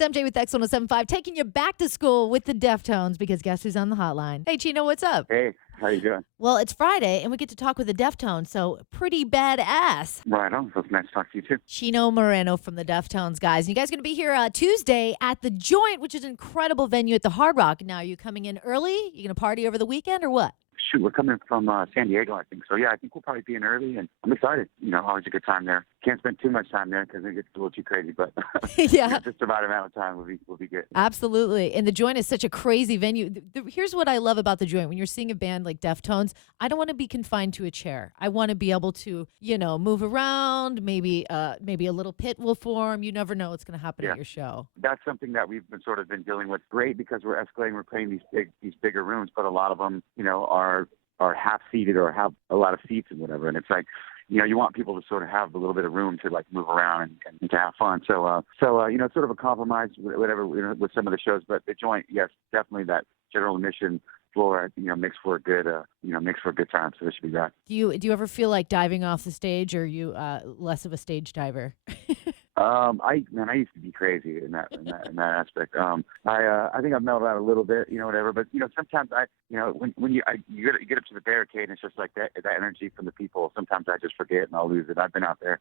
It's MJ with X1075, taking you back to school with the Deftones because guess who's on the hotline? Hey, Chino, what's up? Hey, how you doing? Well, it's Friday, and we get to talk with the Deftones, so pretty badass. Right on. So it's nice to talk to you, too. Chino Moreno from the Deftones, guys. You guys going to be here Tuesday at the Joint, which is an incredible venue at the Hard Rock. Now, are you coming in early? You going to party over the weekend or what? Shoot, we're coming from San Diego, I think. So, yeah, I think we'll probably be in early, and I'm excited. You know, always a good time there. Can't spend too much time there because it gets a little too crazy, but Yeah. just the right amount of time will be good. Absolutely. And the Joint is such a crazy venue. Here's what I love about the Joint. When you're seeing a band like Deftones, I don't want to be confined to a chair. I want to be able to, move around. Maybe a little pit will form. You never know what's going to happen at your show. That's something that we've been sort of been dealing with. Great because we're escalating. We're playing these bigger rooms, but a lot of them, are half seated or have a lot of seats and whatever. And it's like, you want people to sort of have a little bit of room to like move around and to have fun. So it's sort of a compromise, whatever, with some of the shows. But the Joint, yes, definitely that general admission floor, makes for a good, time. So this should be that. Do you ever feel like diving off the stage, or are you less of a stage diver? I used to be crazy in that aspect. I think I've mellowed out a little bit, whatever. But sometimes when you get up to the barricade, and it's just like that energy from the people. Sometimes I just forget and I'll lose it. I've been out there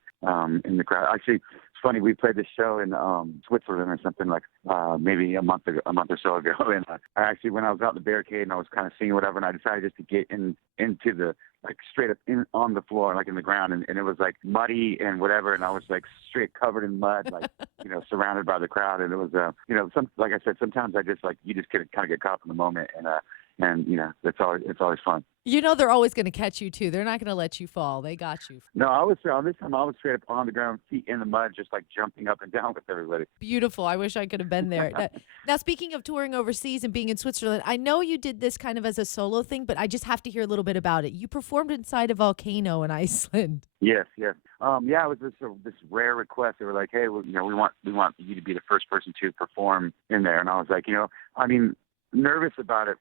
in the crowd. Actually, it's funny. We played this show in Switzerland or something like maybe a month or so ago. And when I was out in the barricade and I was kind of seeing whatever, and I decided just to get into the straight up on the floor, like in the ground, and it was like muddy and whatever, and I was like straight covered in mud, like surrounded by the crowd, and it was like I said, sometimes I just you just kind of get caught in the moment, and it's always fun. They're always going to catch you too. They're not going to let you fall. They got you. No, this time I was straight up on the ground, feet in the mud, just like jumping up and down with everybody. Beautiful. I wish I could have been there. Now, speaking of touring overseas and being in Switzerland, I know you did this kind of as a solo thing, but I just have to hear a little bit about it. You performed inside a volcano in Iceland. Yes. It was this rare request. They were like, hey, we want you to be the first person to perform in there, and I was like, nervous about it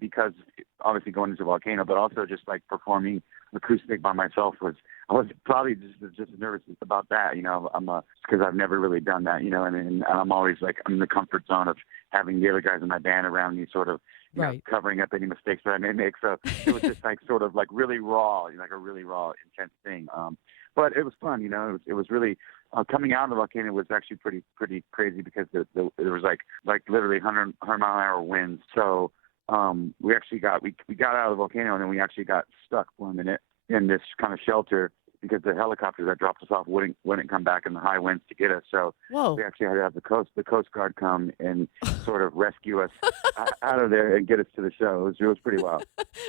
because obviously going into a volcano, but also just like performing acoustic by myself I was probably just nervous about that, I'm because I've never really done that, and I'm always like, I'm in the comfort zone of having the other guys in my band around me sort of covering up any mistakes that I may make. So it was just like sort of like really raw, like a really raw, intense thing. But it was fun, it was really coming out of the volcano was actually pretty crazy because there was like literally 100 mile an hour winds. So we actually got out of the volcano, and then we actually got stuck for a minute in this kind of shelter because the helicopter that dropped us off wouldn't come back in the high winds to get us. So we actually had to have the Coast Guard come and sort of rescue us out of there and get us to the show. It was pretty wild.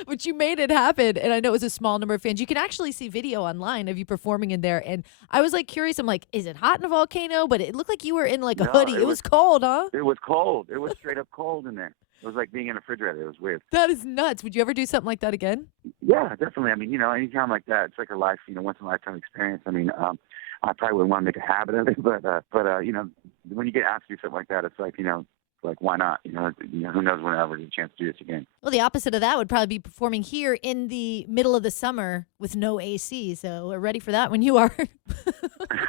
But you made it happen, and I know it was a small number of fans. You can actually see video online of you performing in there, and I was like curious. I'm like, is it hot in a volcano? But it looked like you were in like a hoodie. It was cold, huh? It was cold. It was straight up cold in there. It was like being in a refrigerator. It was weird. That is nuts. Would you ever do something like that again? Yeah, definitely. I mean, anytime like that, it's like a life, once in a lifetime experience. I mean, I probably wouldn't want to make a habit of it, but when you get asked to do something like that, it's like, like why not? Who knows when I ever get a chance to do this again. Well, the opposite of that would probably be performing here in the middle of the summer with no AC. So we're ready for that when you are.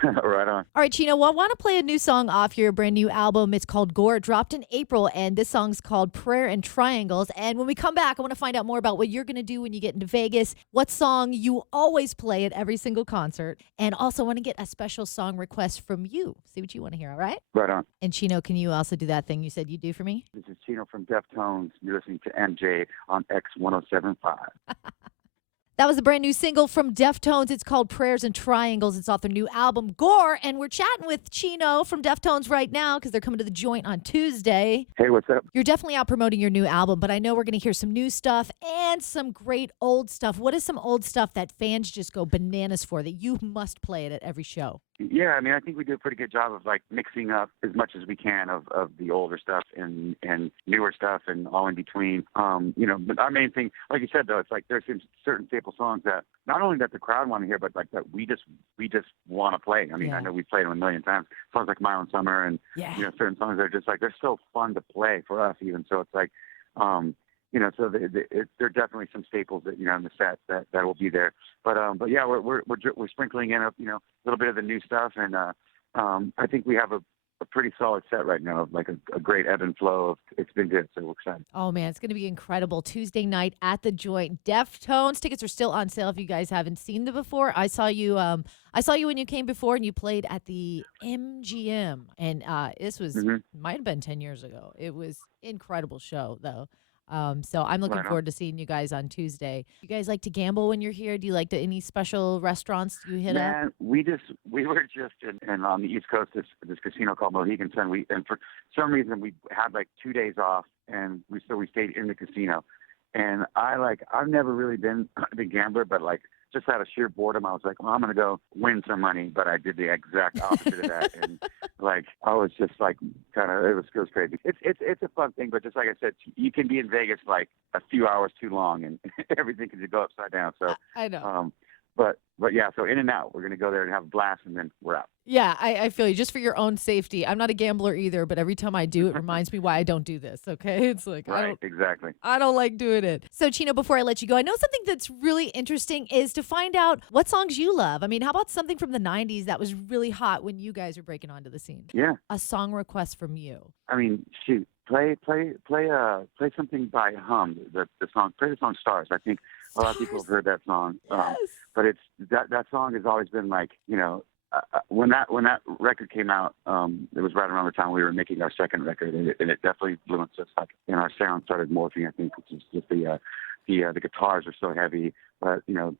Right on. All right, Chino, well, I want to play a new song off your brand new album. It's called Gore. It dropped in April, and this song's called Prayer and Triangles. And when we come back, I want to find out more about what you're going to do when you get into Vegas, what song you always play at every single concert, and also want to get a special song request from you. See what you want to hear, all right? Right on. And Chino, can you also do that thing you said you'd do for me? This is Chino from Deftones. You're listening to MJ on X1075. That was the brand new single from Deftones. It's called Prayers and Triangles. It's off their new album, Gore. And we're chatting with Chino from Deftones right now because they're coming to the Joint on Tuesday. Hey, what's up? You're definitely out promoting your new album, but I know we're going to hear some new stuff and some great old stuff. What is some old stuff that fans just go bananas for that you must play it at every show? Yeah, I mean, I think we do a pretty good job of like mixing up as much as we can of the older stuff and newer stuff and all in between. But our main thing, like you said, though, it's like there's some certain staple songs that not only that the crowd want to hear, but like that we just want to play. I mean, I know we've played them a million times. Songs like Mile in Summer and certain songs are just like they're so fun to play for us even. So it's like so there are definitely some staples that in the set that will be there. But yeah, we're sprinkling in a little bit of the new stuff, and I think we have a a pretty solid set right now, like a great ebb and flow. It's been good, so we're excited. Oh man, it's gonna be incredible. Tuesday night at the Joint. Deftones tickets are still on sale if you guys haven't seen them before. I saw you when you came before and you played at the MGM. And this was Hmm. might have been 10 years ago. It was incredible show though. So I'm looking Right on. forward to seeing you guys on Tuesday. You guys like to gamble when you're here? Do you like any special restaurants you hit up? Man, we were just in on the East Coast, this casino called Mohegan Sun. And for some reason we had like 2 days off, and we stayed in the casino. And I've never really been a big gambler, but like just out of sheer boredom, I was like, well, I'm gonna go win some money. But I did the exact opposite of that, and like I was just like kind of it was crazy. It's a fun thing, but just like I said, you can be in Vegas like a few hours too long, and everything can just go upside down. So, I know. but yeah, so in and out, we're gonna go there and have a blast, and then we're out. Yeah, I feel you. Just for your own safety. I'm not a gambler either, but every time I do, it reminds me why I don't do this. Okay, it's like Right, exactly. I don't like doing it. So, Chino, before I let you go, I know something that's really interesting is to find out what songs you love. I mean, how about something from the 90s that was really hot when you guys were breaking onto the scene? Yeah, A song request from you. I mean, shoot, play something by Hum. Play the song "Stars." I think a lot of people have heard that song. Yes. But it's that song has always been like, when that record came out, it was right around the time we were making our second record, and it definitely influenced us. Like, our sound started morphing. I think it's just the guitars are so heavy, but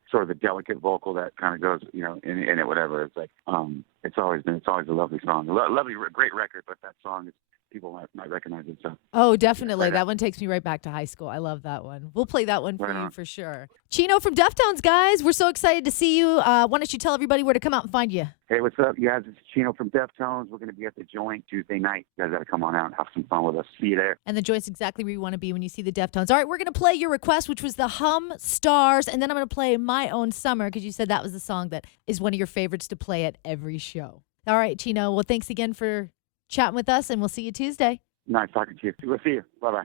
sort of the delicate vocal that kind of goes, in it, whatever. It's like, it's always a lovely song, lovely, great record. But that song is. People might recognize it. So. Oh, definitely. Right That on. one takes me right back to high school. I love that one. We'll play that one for Right you on. for sure. Chino from Deftones, guys. We're so excited to see you. Why don't you tell everybody where to come out and find you? Hey, what's up, you guys? It's Chino from Deftones. We're going to be at the Joint Tuesday night. You guys got to come on out and have some fun with us. See you there. And the Joint's exactly where you want to be when you see the Deftones. All right, we're going to play your request, which was the Hum Stars. And then I'm going to play My Own Summer because you said that was the song that is one of your favorites to play at every show. All right, Chino. Well, thanks again for chatting with us, and we'll see you Tuesday. Nice talking to you. We'll see you. Bye-bye.